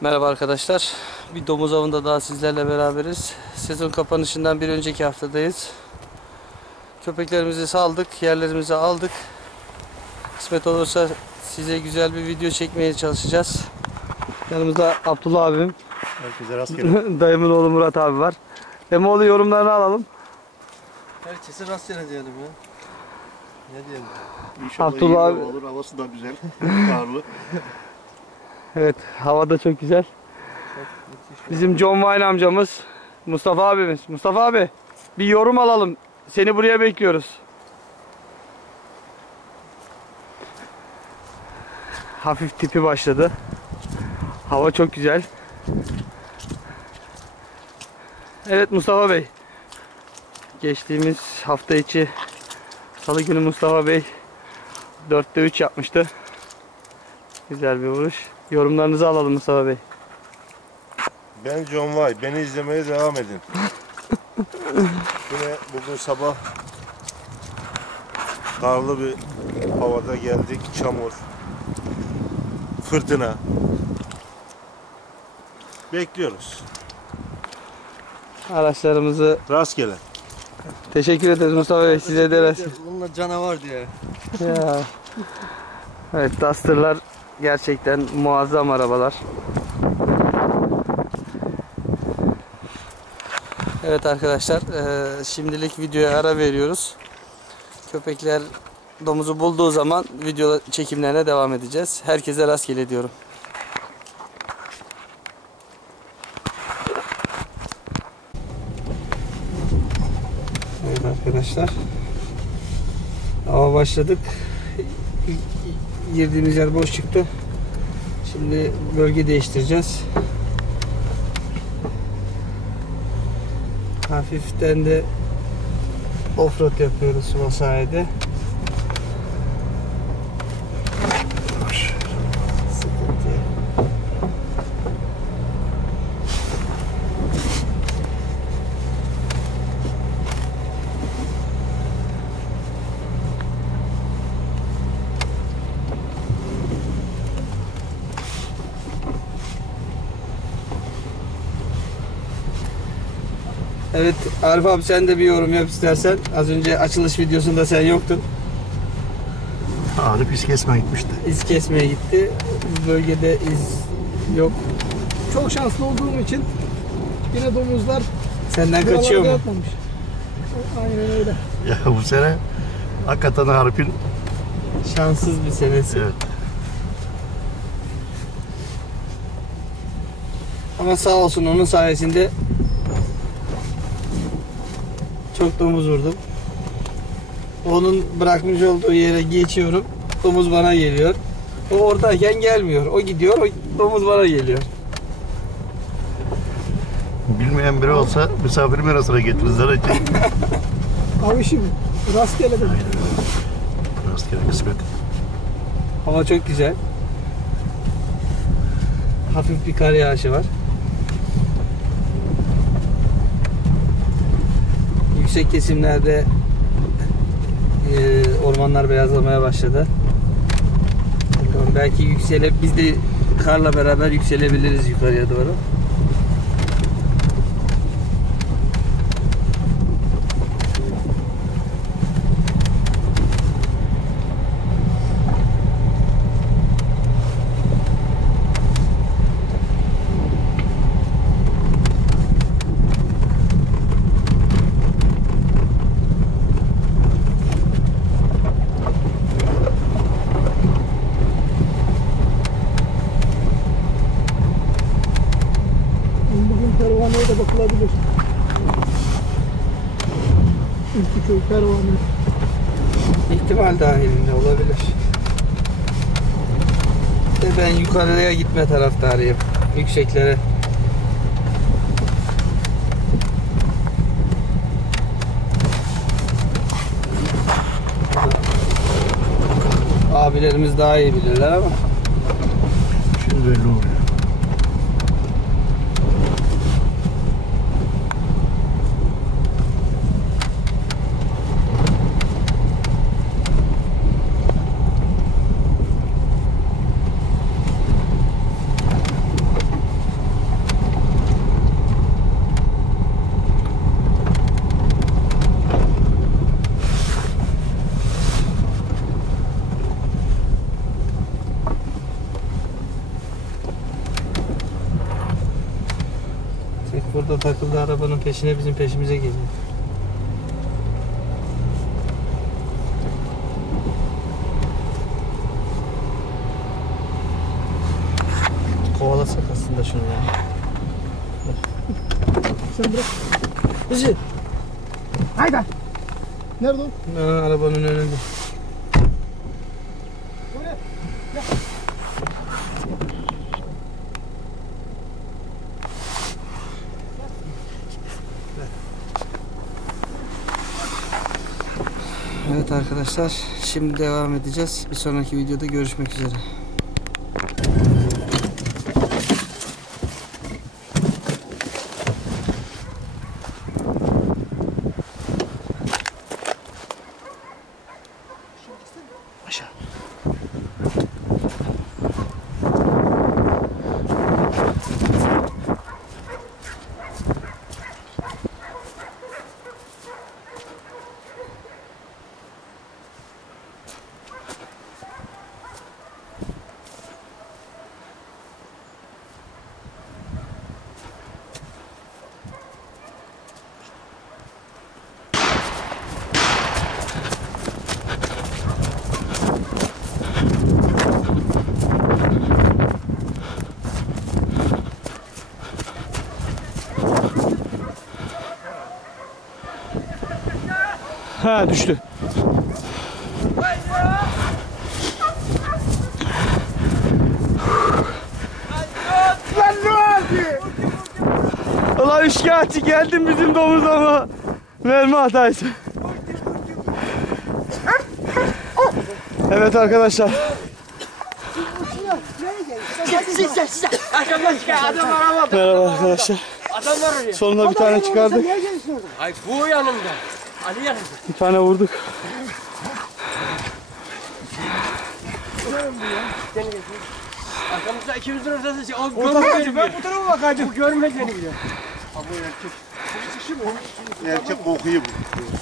Merhaba arkadaşlar. Bir domuz avında daha sizlerle beraberiz. Sezon kapanışından bir önceki haftadayız. Köpeklerimizi saldık, yerlerimizi aldık. Kısmet olursa size güzel bir video çekmeye çalışacağız. Yanımızda Abdullah abim, Herkese rastgele. dayımın oğlu Murat abi var. Emoğlu yorumlarını alalım. Herkese rastgele diyelim ya. Ne diyelim? İnşallah Abdullah iyi abi. olur. Havası da güzel. Karlı. Evet, hava da çok güzel. Bizim John Wayne amcamız, Mustafa abimiz. Mustafa abi, bir yorum alalım. Seni buraya bekliyoruz. Hafif tipi başladı. Hava çok güzel. Evet Mustafa Bey. Geçtiğimiz hafta içi Salı günü Mustafa Bey 4'te 3 yapmıştı. Güzel bir vuruş. Yorumlarınızı alalım Mustafa Bey. Ben John Vay. Beni izlemeye devam edin. Yine bugün sabah karlı bir havada geldik. Çamur, fırtına. Bekliyoruz. Araçlarımızı Rastgele. Teşekkür ederiz Mustafa Bey. Size de araç- Bununla canavar diye. Ya. Evet Duster'lar gerçekten muazzam arabalar. Evet arkadaşlar eee, şimdilik videoya ara veriyoruz. Köpekler domuzu bulduğu zaman video çekimlerine devam edeceğiz. Herkese rastgele diyorum. Evet arkadaşlar. Hava başladık. Girdiğimiz yer boş çıktı. Şimdi bölge değiştireceğiz. Hafiften de offroad yapıyoruz bu sayede. Evet Arif abi sen de bir yorum yap istersen. Az önce açılış videosunda sen yoktun. Arif iz kesme gitmişti. İz kesmeye gitti. Bu bölgede iz yok. Çok şanslı olduğum için yine domuzlar Senden kaçıyor mu? yatmamış. Aynen öyle. Ya bu sene hakikaten Arif'in Şanssız bir senesi. evet, Ama sağ olsun onun sayesinde çok domuz vurdum. Onun bırakmış olduğu yere geçiyorum. Domuz bana geliyor. O oradayken gelmiyor. O gidiyor, o domuz bana geliyor. bilmeyen biri olsa misafirim arasına getirirler. Avişim rastgele dedim. Rastgele kısmet. Hava çok güzel. Hafif bir kar yağışı var. Yüksek kesimlerde e, ormanlar beyazlamaya başladı. Bakalım belki yüksele biz de karla beraber yükselebiliriz yukarıya doğru. Bugün pervaneye de bakılabilir. Ülküköy pervane. İhtimal dahilinde olabilir. De ben yukarıya gitme taraftarıyım. Yükseklere. Abilerimiz daha iyi bilirler ama Şimdi belli oluyor. Orada takıldı arabanın peşine bizim peşimize geliyor. Kovalasak aslında şunu ya. Sen bırak. Bizi. Haydi. Nerede o? Aa, arabanın önünde. Buraya. Arkadaşlar şimdi devam edeceğiz. Bir sonraki videoda görüşmek üzere. Ha düştü. Ulan şikayetçi geldim bizim domuz ama verme hataydı. Evet arkadaşlar. Merhaba arkadaşlar. Sonunda bir tane çıkardık. Ay bu yanımda. Ali yanımda. Bir tane vurduk. Arkamızda ikimizin ortası. O görmedi Ben bu tarafa bakacağım. Bu görmedi beni bile. Erkek kokuyor bu.